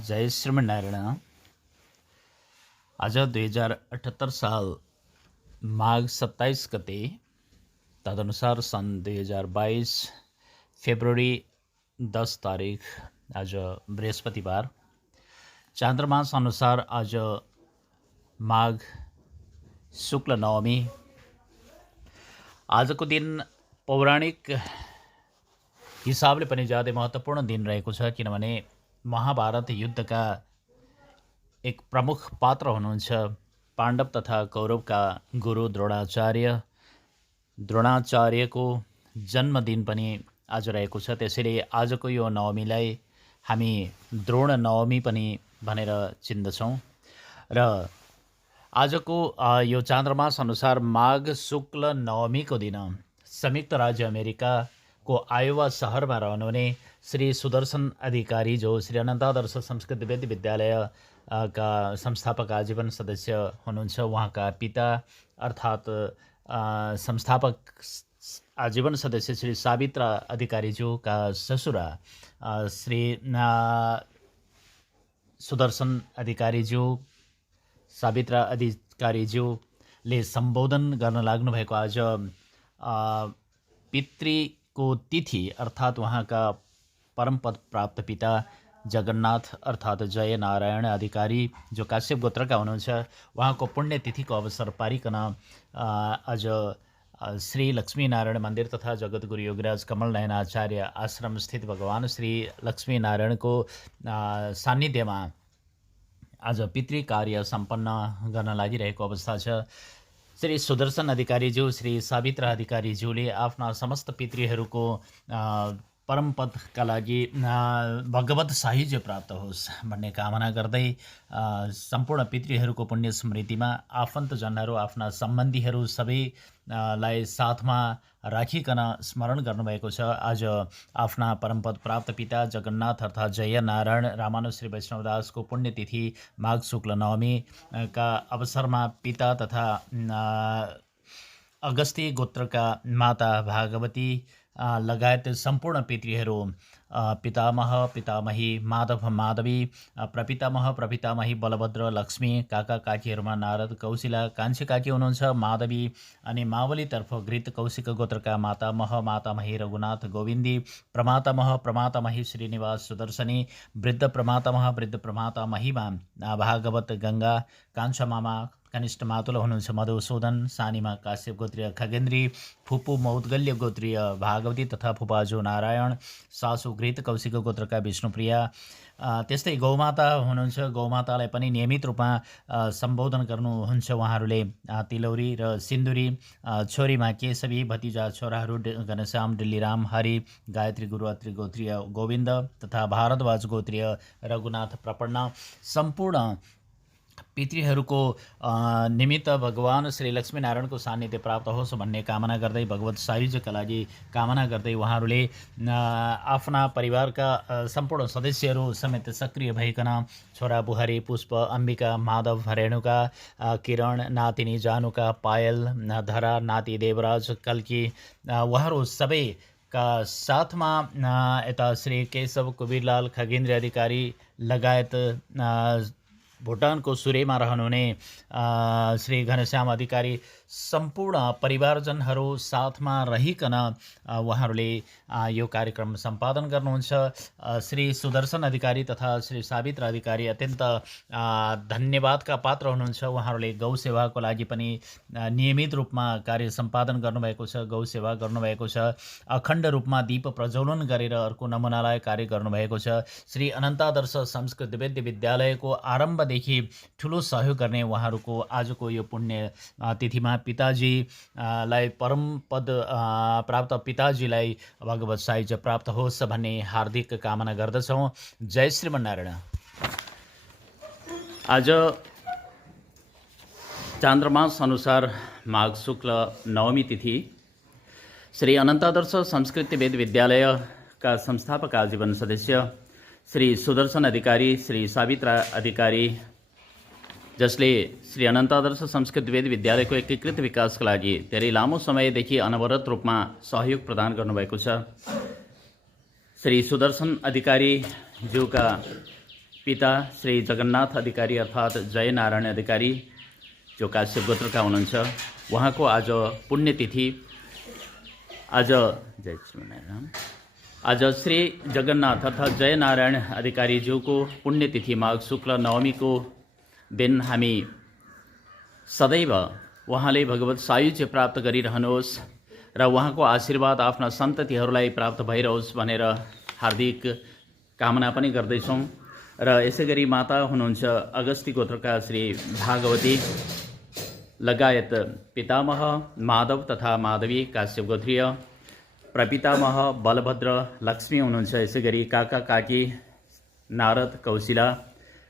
जय श्रीमन्नारायण। आज 2078 साल माघ 27 गते, तदनुसार सन् 2022 फेब्रुअरी 10 तारिक, आज बृहस्पतिबार। चान्द्रमास अनुसार आज माघ शुक्ल नवमी। आजको दिन पौराणिक हिसाबले पनि ज्यादै महत्त्वपूर्ण दिन रहेको छ, किनभने महाभारत युद्धका एक प्रमुख पात्र हुनुहुन्छ पाण्डव तथा कौरवका गुरु द्रोणाचार्य। द्रोणाचार्यको जन्मदिन पनि आज रहेको छ। त्यसैले आजको यो नवमीलाई हामी द्रोण नवमी पनि भनेर चिन्दछौँ। र आजको यो चान्द्रमास अनुसार माघ शुक्ल नवमीको दिन संयुक्त राज्य अमेरिकाको आयोवा सहरमा रहनुहुने श्री सुदर्शन अधिकारी, जो श्री अनन्तादर्श संस्कृत वेद विद्यालय का संस्थापक आजीवन सदस्य हुनुहुन्छ, उहाँका पिता अर्थात् संस्थापक आजीवन सदस्य श्री सावित्र अधिकारीज्यूका ससुरा श्री सुदर्शन अधिकारीज्यू, सावित्र अधिकारीज्यूले सम्बोधन गर्न लाग्नुभएको आज पितृको तिथि अर्थात् उहाँका परमपद प्राप्त पिता जगन्नाथ अर्थात् जय नारायण अधिकारी, जो काश्यप गोत्रका हुनुहुन्छ, उहाँको पुण्यतिथिको अवसर पारिकन आज श्री लक्ष्मीनारायण मन्दिर तथा जगद्गुरु योगीराज कमल नयन आचार्य आश्रम स्थित भगवान श्री लक्ष्मीनारायणको सान्निध्यमा आज पितृ कार्य सम्पन्न गर्न लागिरहेको अवस्था छ। श्री सुदर्शन अधिकारीज्यू, श्री सावित्र अधिकारीज्यूले आफ्ना समस्त पितृहरूको परमपदका लागि भगवत साहिज्य प्राप्त होस् भन्ने कामना गर्दै सम्पूर्ण पितृहरूको पुण्य स्मृतिमा आफन्तजनहरू, आफ्ना सम्बन्धीहरू सबैलाई साथमा राखिकन स्मरण गर्नुभएको छ। आज आफ्ना परमपद प्राप्त पिता जगन्नाथ अर्थात् जय नारायण रामानुज श्री वैष्णवदासको पुण्यतिथि माघ शुक्ल नवमी का अवसरमा पिता तथा अगस्ती गोत्रका माता भागवती लगायत सम्पूर्ण पितृहरू, पितामह पितामही माधव माधवी, प्रपितामह प्रपितामही बलभद्र लक्ष्मी, काका काकीहरूमा नारद कौशिला कान्छी काकी हुनुहुन्छ माधवी, अनि मावलीतर्फ घृत कौशिक गोत्रका मातामह मातामही रघुनाथ गोविन्दी, प्रमातामह प्रमातामही श्रीनिवास सुदर्शनी, वृद्ध प्रमातामह वृद्ध प्रमातामहीमा भागवत गङ्गा, कान्छा मामा कनिष्ठ मातुल हुनुहुन्छ मधुसूदन, सानीमा काश्यप गोत्रीय खगेन्द्री, फुपू मौद्गल्य गोत्रीय भागवती तथा फुपाजु नारायण, सासु घृत कौशिक गोत्रका विष्णुप्रिया। त्यस्तै गौमाता हुनुहुन्छ, गौमातालाई पनि नियमित रूपमा सम्बोधन गर्नुहुन्छ उहाँहरूले। तिलौरी र सिन्दुरी, छोरीमा केशवी, भतिजा छोराहरू घनश्याम डिल्लीराम हरि, गायत्री गुरु अत्रि गोत्रीय गोविन्द तथा भारद्वाज गोत्रीय रघुनाथ प्रपन्न। सम्पूर्ण पितृहरूको निमित्त भगवान श्री लक्ष्मीनारायणको सान्निध्य प्राप्त होस् भन्ने कामना गर्दै, भगवत सायुज्यका लागि कामना गर्दै उहाँहरूले आफ्ना परिवारका सम्पूर्ण सदस्यहरू समेत सक्रिय भइकन छोरा बुहारी पुष्प, अम्बिका, माधव, रेणुका, किरण, नातिनी जानुका, पायल, धरा, नाति देवराज, कल्की, उहाँहरू सबैका साथमा यता श्री केशव कुबीरलाल खगेन्द्र अधिकारी लगायत भुटानको सुरेमा रहनुहुने श्री घनश्याम अधिकारी, सम्पूर्ण परिवारजनहरू साथमा रहिकन उहाँहरूले यो कार्यक्रम सम्पादन गर्नुहुन्छ। श्री सुदर्शन अधिकारी तथा श्री सावित्र अधिकारी अत्यन्त धन्यवादका पात्र हुनुहुन्छ। उहाँहरूले गौ सेवाको लागि पनि नियमित रूपमा कार्य सम्पादन गर्नुभएको छ, गौ सेवा गर्नुभएको छ, अखण्ड रूपमा दीप प्रज्वलन गरेर अर्को नमुनालाई कार्य गर्नुभएको छ। श्री अनन्तादर्श संस्कृत वेद विद्यालयको आरम्भदेखि ठुलो सहयोग गर्ने उहाँहरूको आजको यो पुण्य तिथिमा पिताजीलाई परम पद प्राप्त पिताजीलाई भगवत साहिज्य प्राप्त होस् भन्ने हार्दिक कामना गर्दछौँ। जय श्रीमन्नारायण। आज चान्द्रमास अनुसार माघ शुक्ल नवमी तिथि श्री अनन्तादर्श संस्कृत वेद विद्यालयका संस्थापक आजीवन सदस्य श्री सुदर्शन अधिकारी, श्री सावित्र अधिकारी, जसले श्री अनन्तादर्श संस्कृत वेद विद्यालयको एकीकृत विकासका लागि धेरै लामो समयदेखि अनवरत रूपमा सहयोग प्रदान गर्नुभएको छ। श्री सुदर्शन अधिकारी ज्यूका पिता श्री जगन्नाथ अधिकारी अर्थात् जय नारायण अधिकारी जो काश्यप गोत्रका हुनुहुन्छ, उहाँको आज पुण्यतिथि। आज श्री जगन्नाथ अर्थात् जय नारायण अधिकारीज्यूको पुण्यतिथि माघ शुक्ल नवमीको दिन हामी सदैव उहाँले भगवत सायुज्य प्राप्त गरिरहनुहोस् र उहाँको आशीर्वाद आफ्ना सन्ततिहरूलाई प्राप्त भइरहोस् भनेर हार्दिक कामना पनि गर्दैछौँ। र यसै गरी माता हुनुहुन्छ अगस्ती गोत्रका श्री भागवती लगायत पितामह माधव तथा माधवी काश्यप गोत्रीय, प्रपितामह बलभद्र लक्ष्मी हुनुहुन्छ। यसै गरी काका काकी नारद कौशिला,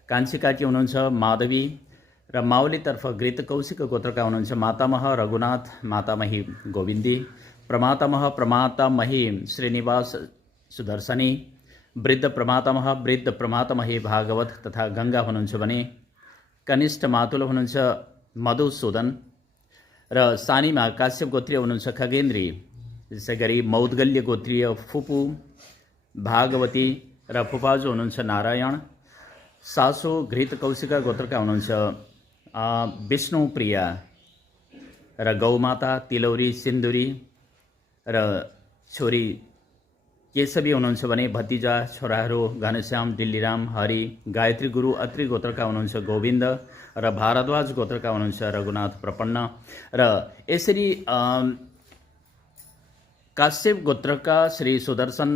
कान्छी काकी हुनुहुन्छ माधवी र माउलीतर्फ घृत कौशिक गोत्रका हुनुहुन्छ मातामह रघुनाथ, मातामही गोविन्दी, प्रमातामही श्रीनिवास सुदर्शनी, वृद्ध प्रमातामही भागवत तथा गङ्गा हुनुहुन्छ भने कनिष्ठ मातुल हुनुहुन्छ मधुसूदन र सानीमा काश्यप गोत्रीय हुनुहुन्छ खगेन्द्री। यसै गरी मौद्गल्य गोत्रीय फुपू भागवती र फुपाजु हुनुहुन्छ नारायण। सासु घृत कौशिका गोत्रका हुनुहुन्छ विष्णुप्रिया र गौमाता तिलौरी सिन्दुरी र छोरी केशवी हुनुहुन्छ भने भतिजा छोराहरू घनश्याम, दिल्लीराम, हरि, गायत्री गुरु अत्रि गोत्रका हुनुहुन्छ गोविन्द र भारद्वाज गोत्रका हुनुहुन्छ रघुनाथ प्रपन्न। र यसरी काश्यप गोत्रका श्री सुदर्शन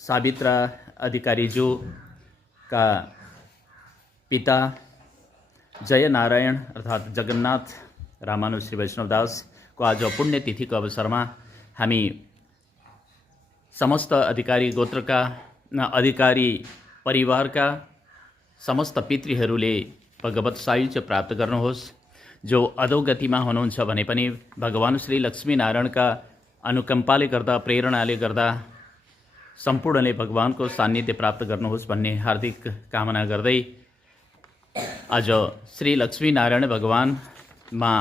सावित्रा अधिकारीज्यूका पिता जय नारायण अर्थात् जगन्नाथ रामानुज श्री वैष्णवदासको आज पुण्यतिथिको अवसरमा हामी समस्त अधिकारी गोत्रका अधिकारी परिवारका समस्त पितृहरूले भगवत सायुज्य प्राप्त गर्नुहोस्। जो अधोगतिमा हुनुहुन्छ भने पनि भगवान श्री लक्ष्मीनारायणका अनुकम्पाले गर्दा, प्रेरणाले गर्दा सम्पूर्णले भगवानको सान्निध्य प्राप्त गर्नुहोस् भन्ने हार्दिक कामना गर्दै आज श्री लक्ष्मीनारायण भगवानमा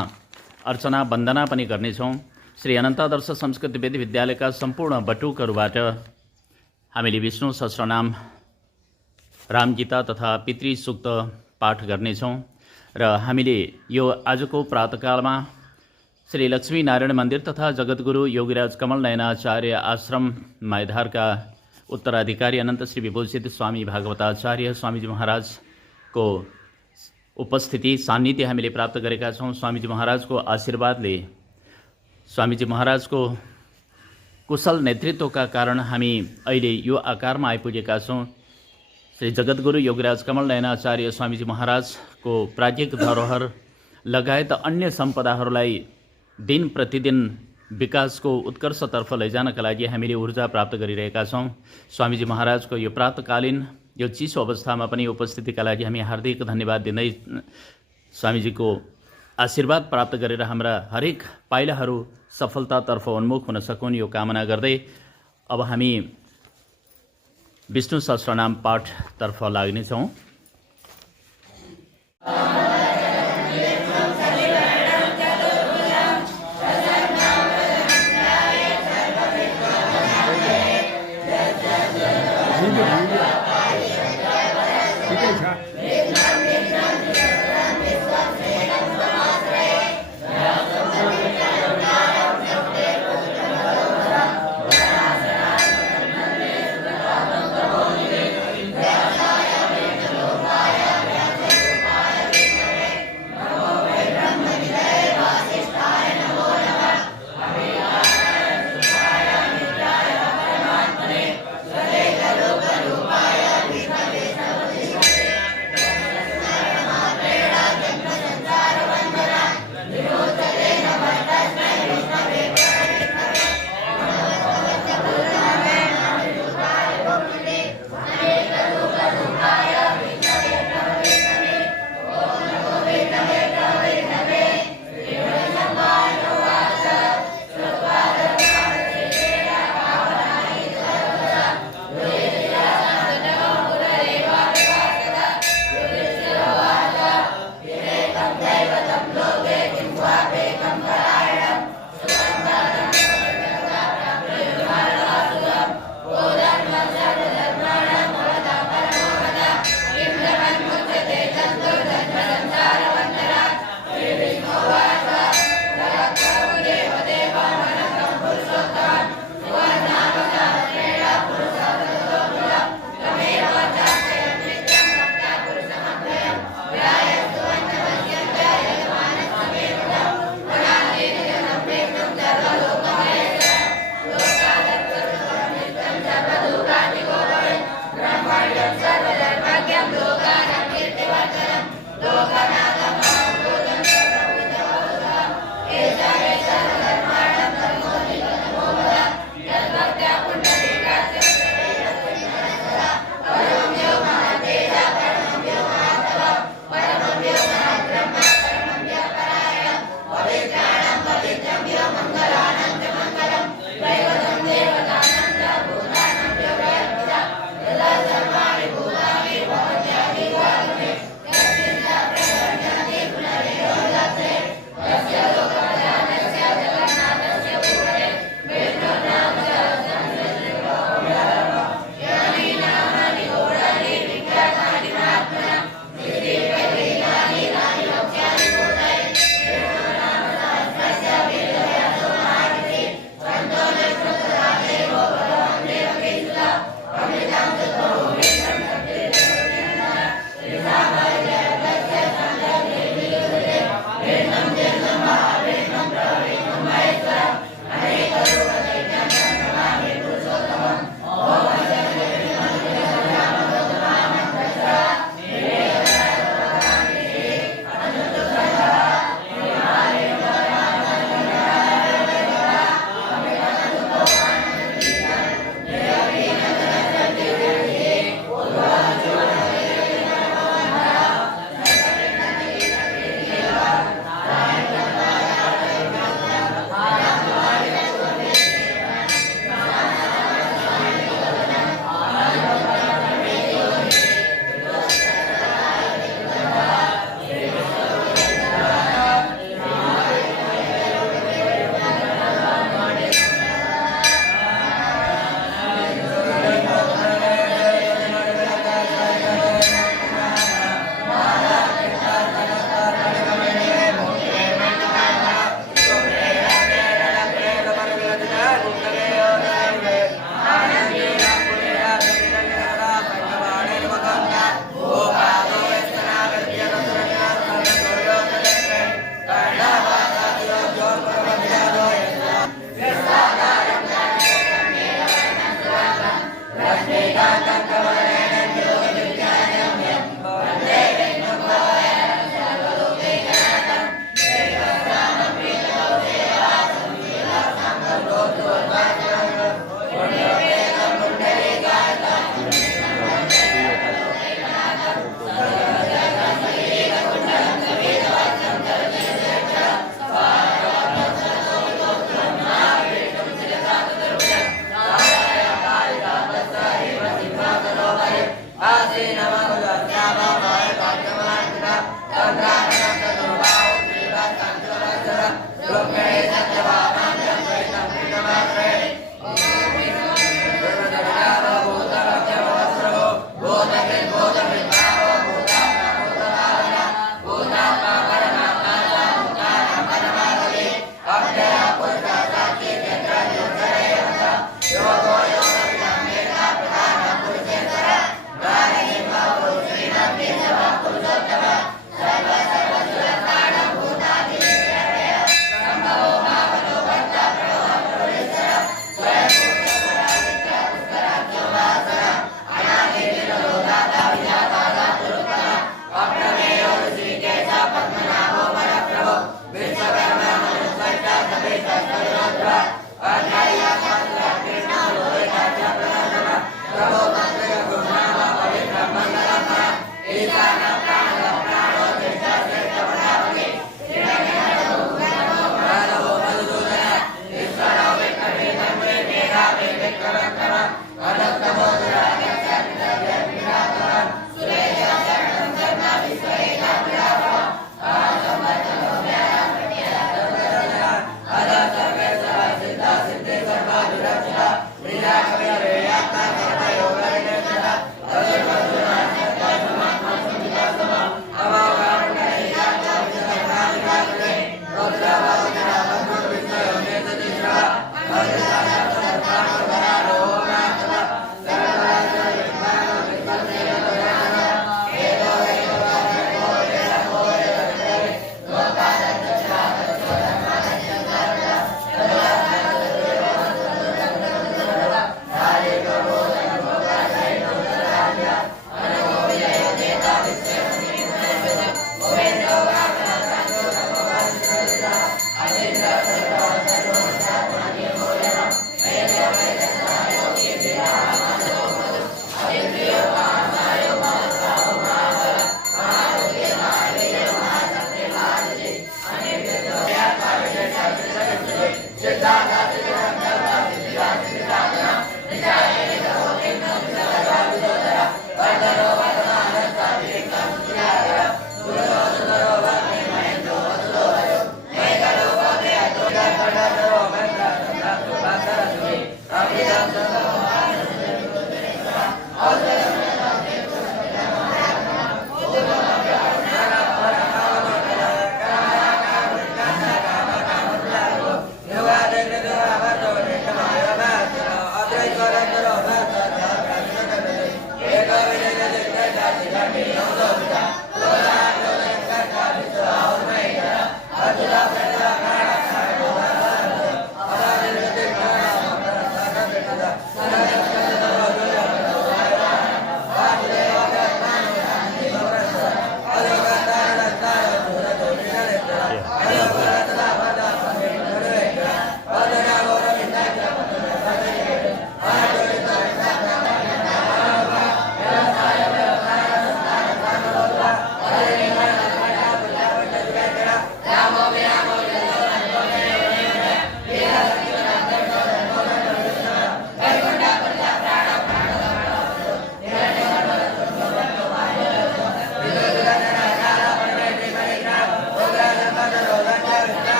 अर्चना वन्दना पनि गर्नेछौँ। श्री अनन्तादर्श संस्कृत वेद विद्यालयका सम्पूर्ण बटुकहरूबाट हामीले विष्णु सहस्रनाम, रामगीता तथा पितृसूक्त पाठ गर्नेछौँ। र हामीले यो आजको प्रातःकालमा श्री लक्ष्मीनारायण मन्दिर तथा जगद्गुरु योगीराज कमल नयनाचार्य आश्रम मैधारका उत्तराधिकारी अनन्त श्री विभूषित स्वामी भागवताचार्य स्वामीजी महाराजको उपस्थिति सान्निध्य हामीले प्राप्त गरेका छौँ। स्वामीजी महाराजको आशीर्वादले, स्वामीजी महाराजको कुशल नेतृत्वका कारण हामी अहिले यो आकारमा आइपुगेका छौँ। श्री जगद्गुरु योगीराज कमल नयनाचार्य स्वामीजी महाराजको प्राज्ञिक धरोहर लगायत अन्य सम्पदाहरूलाई दिन प्रतिदिन विकासको उत्कर्षतर्फ लैजानका लागि हामीले ऊर्जा प्राप्त गरिरहेका छौँ। स्वामीजी महाराजको यो प्रातकालीन यो चिसो अवस्थामा पनि उपस्थितिका लागि हामी हार्दिक धन्यवाद दिँदै स्वामीजीको आशीर्वाद प्राप्त गरेर हाम्रा हरेक पाइलाहरू सफलतातर्फ उन्मुख हुन सकुन् यो कामना गर्दै अब हामी विष्णु सहस्रनाम पाठतर्फ लाग्नेछौँ।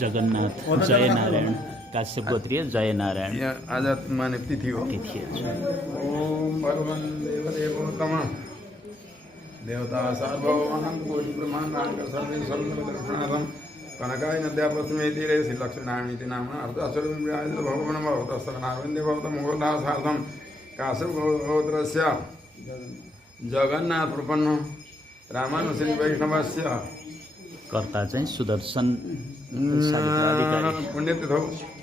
जगन्नाथ जय नारायण काश्यप गोत्रीय जय नारायण आज माने तिथि हो तिथि ओम भगवान देवदेवोत्तम देवता सार्वभौम कोटि ब्रह्मांड सर्वेश्वर दर्शनार्थम कनकाय नद्या पश्चिमे तीरे श्री लक्ष्मीनारायण इति नाम अर्धस्वरूपाय भगवान भवतस्तनारविन्दे भवत मंगलासार्थम काश्यप गोत्रस्य जगन्नाथ प्रपन्न रामानुश्री वैष्णवस्य कर्ता चाहिँ सुदर्शन पुण्यतिथौ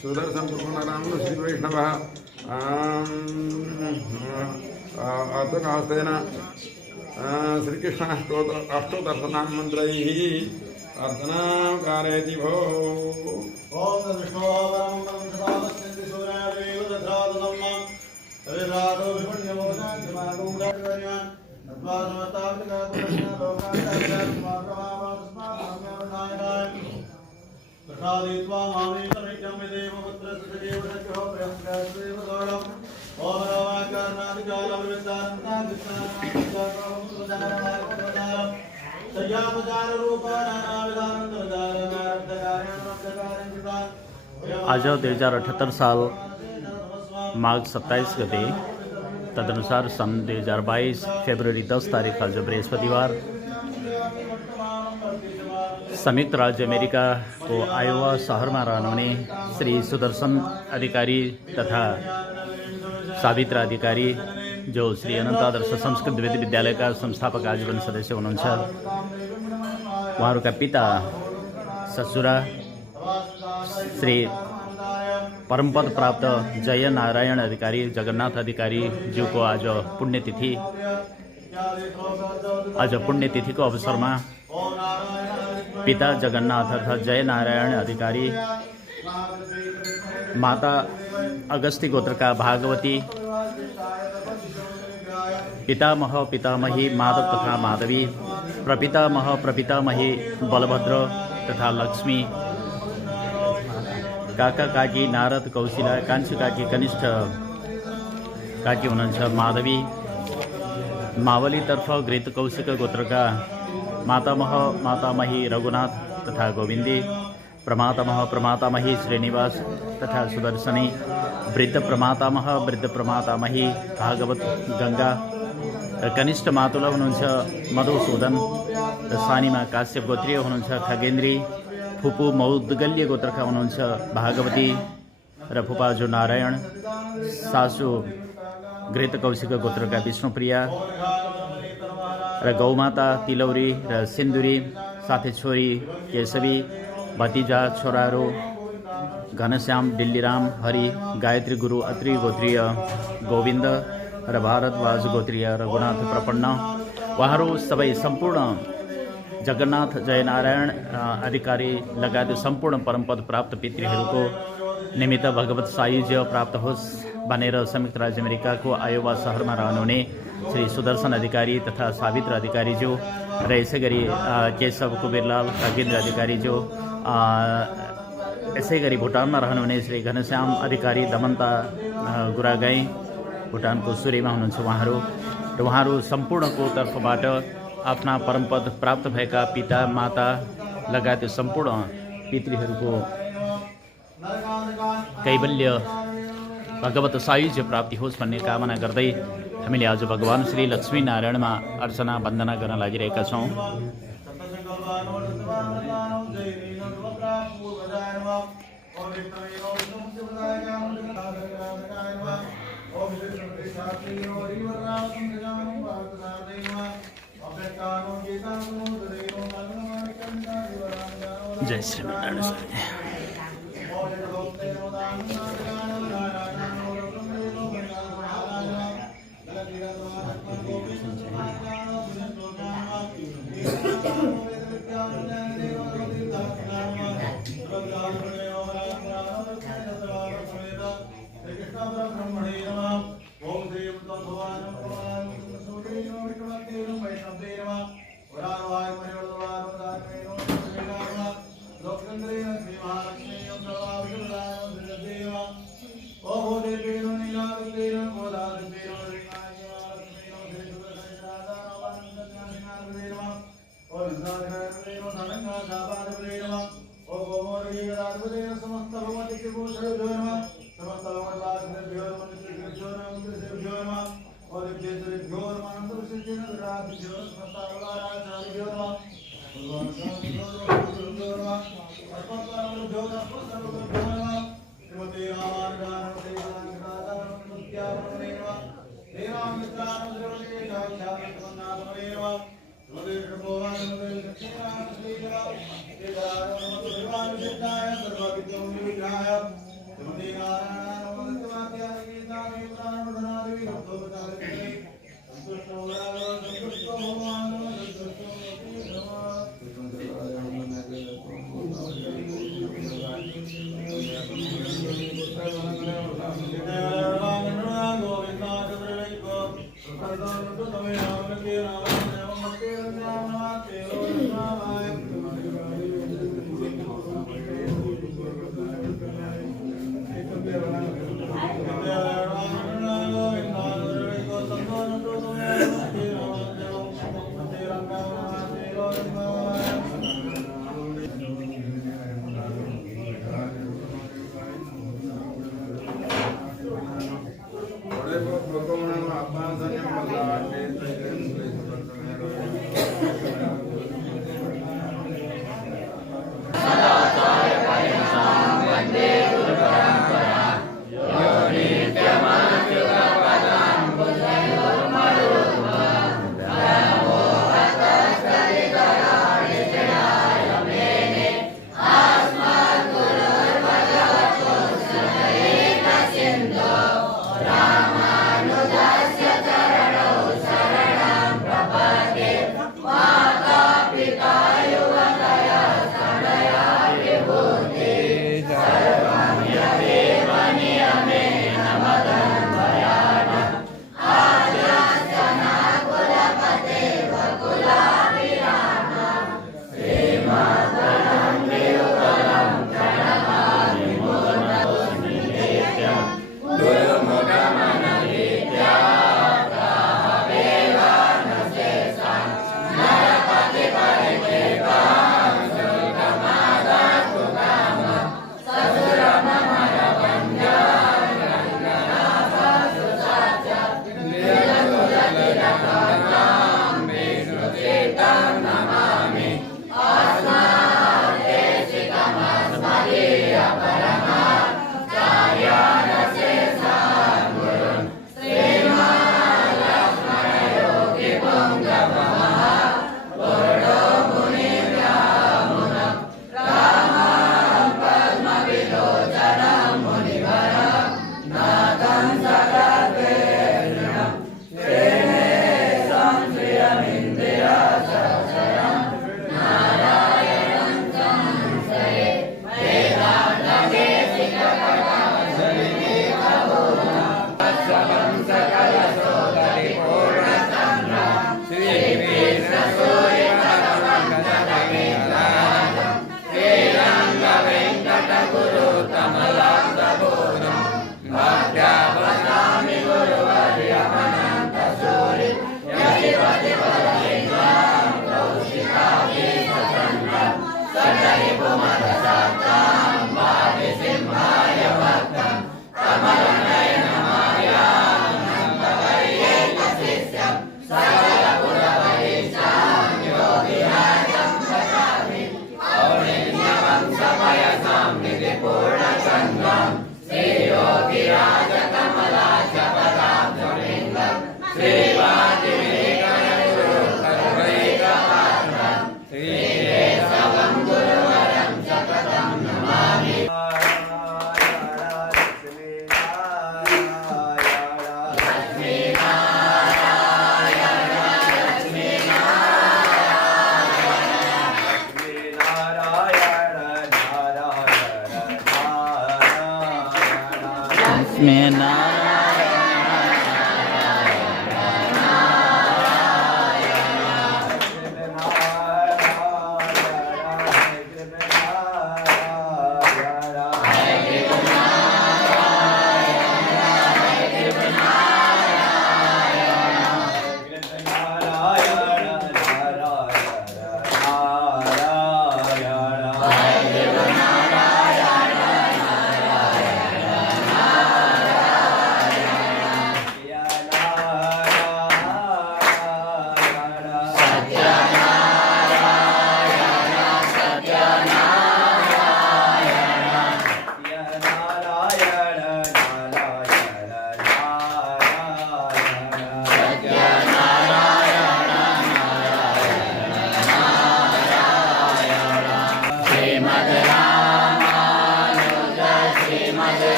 सुदर्शन प्रपन्न रामानुश्री वैष्णव अर्थकास्तेन श्रीकृष्ण अष्टोदर्शनां मन्त्रैः अर्चना कारयति भो ओम आज 2078 साल माघ 27 गते तदनुसार सन् 2022 फेब्रुअरी 10 तारिक आज बृहस्पतिवार संयुक्त राज्य अमेरिका को आयोवा शहरमा रहनुहुने श्री सुदर्शन अधिकारी तथा सावित्रा अधिकारी जो श्री अनन्त आदर्श संस्कृत विद्यालयका संस्थापक आजीवन सदस्य हुनुहुन्छ। उहाँहरूका पिता ससुरा श्री परमपद प्राप्त जय नारायण अधिकारी जगन्नाथ अधिकारी ज्यूको आज पुण्यतिथि। आज पुण्यतिथिको अवसरमा पिता जगन्नाथ अर्थात् जय नारायण अधिकारी, माता अगस्ती गोत्रका भागवती, पितामह पितामही माधव तथा माधवी, प्रपितामह प्रपितामही बलभद्र तथा लक्ष्मी, काका काकी नारद कौशिला, कान्छी काकी कनिष्ठ काकी हुनुहुन्छ माधवी, मावलीतर्फ घृत कौशिक गोत्रका मातामह मातामही रघुनाथ तथा गोविन्दी, प्रमातामह प्रमातामही श्रीनिवास तथा सुदर्शनी, वृद्ध प्रमातामह वृद्ध प्रमातामही भागवत गंगा र कनिष्ठ मातुला हुनुहुन्छ मधुसूदन र सानीमा काश्यप गोत्रीय हुनुहुन्छ खगेन्द्री, फुपू मौद्गल्य गोत्रका हुनुहुन्छ भागवती र फुपाजु नारायण, सासु घृत कौशिक गोत्रका विष्णुप्रिया र गौमाता तिलौरी र सिन्दुरी, साथै छोरी केशवी, भतिजा छोराहरू घनश्याम दिल्लीराम हरि, गायत्री गुरु अत्रि गोत्रीय गोविन्द र भारद्वाज गोत्रीय रघुनाथ प्रपन्न। उहाँहरू सबै सम्पूर्ण जगन्नाथ जय नारायण अधिकारी लगायत सम्पूर्ण परमपद प्राप्त पितृहरूको निमित्त भगवत सायुज्य प्राप्त होस् भनेर संयुक्त राज्य अमेरिकाको आयोवा शहरमा रहनुहुने श्री सुदर्शन अधिकारी तथा सावित्र अधिकारीज्यू र यसै गरी केशव कुबेरलाल खगेन्द्र अधिकारीज्यू, यसै गरी भुटानमा रहनुहुने श्री घनश्याम अधिकारी दमन्ता गुरागाई भुटानको सुरेमा हुनुहुन्छ उहाँहरू र उहाँहरू सम्पूर्णको तर्फबाट आफ्ना परमपद प्राप्त भएका पिता माता लगायत सम्पूर्ण पितृहरूको कैवल्य भगवत सायुज्य प्राप्ति होस् भन्ने कामना गर्दै हामीले आज भगवान श्री लक्ष्मी नारायणमा अर्चना वन्दना गर्न लागिरहेका छौँ। जय श्रीमन्नारायण स्वामी। Dr.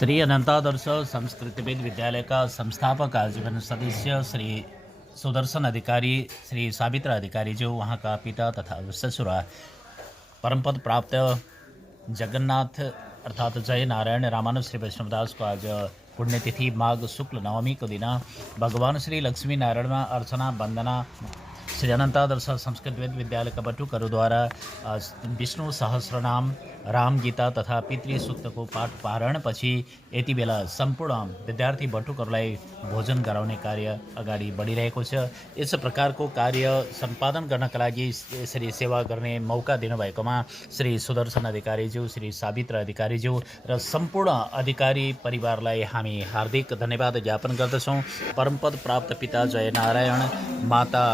श्री अनंतादर्श संस्कृतविद विद्यालय का संस्थापक आजीवन सदस्य श्री सुदर्शन अधिकारी, श्री सावित्र अधिकारी जो वहाँ का पिता तथा ससुर परम पद प्राप्त जगन्नाथ अर्थात जय नारायण रामानुज श्री वैष्णवदास को आज पुण्यतिथि माघ शुक्ल नवमी को दिन भगवान श्री लक्ष्मी नारायण में अर्चना वंदना श्री अनंतादर्श संस्कृत वेद विद्यालय का बटुकहरू द्वारा विष्णु सहस्रनाम, राम गीता तथा पितृ सूक्तको पाठ पारायण पछि यति बेला सम्पूर्ण विद्यार्थी बटुकहरूलाई भोजन गराउने कार्य अगाडि बढिरहेको छ। यस प्रकारको कार्य सम्पादन गर्नका लागि यसरी सेवा गर्ने मौका दिनुभएकोमा श्री सुदर्शन अधिकारीज्यू, श्री सावित्र अधिकारीज्यू र सम्पूर्ण अधिकारी परिवारलाई हामी हार्दिक धन्यवाद ज्ञापन गर्दछौँ। परमपद प्राप्त पिता जय नारायण, माता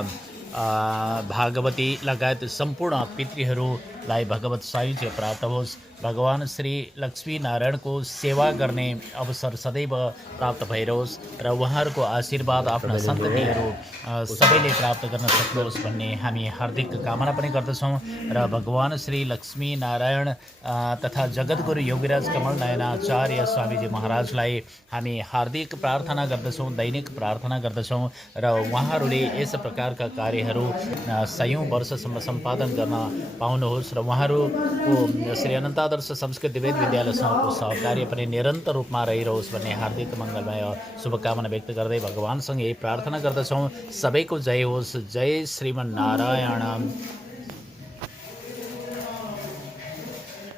भागवती लगायत सम्पूर्ण पितृहरूलाई भगवत सायुज्य प्राप्त होस्। भगवान श्री लक्ष्मी नारायणको सेवा गर्ने अवसर सदैव प्राप्त भइरहोस् र उहाँहरूको आशीर्वाद आफ्ना सन्ततिहरू सबैले प्राप्त गर्न सक्नुहोस् भन्ने हामी हार्दिक कामना पनि गर्दछौँ र भगवान श्री लक्ष्मी नारायण तथा जगद्गुरु योगीराज कमल नयनाचार्य स्वामीजी महाराजलाई हामी हार्दिक प्रार्थना गर्दछौँ, दैनिक प्रार्थना गर्दछौँ र उहाँहरूले यस प्रकारका कार्यहरू सयौँ वर्षसम्म सम्पादन गर्न पाउनुहोस् र उहाँहरूको श्री अनन्तादर्श संस्कृत वेद विद्यालयसँगको सहकार्य पनि निरन्तर रूपमा रहिरहोस् भन्ने हार्दिक मङ्गलमय शुभकामना व्यक्त गर्दै भगवानसँग यही प्रार्थना गर्दछौँ। सबैको जय होस्। जय श्रीमन्नारायण।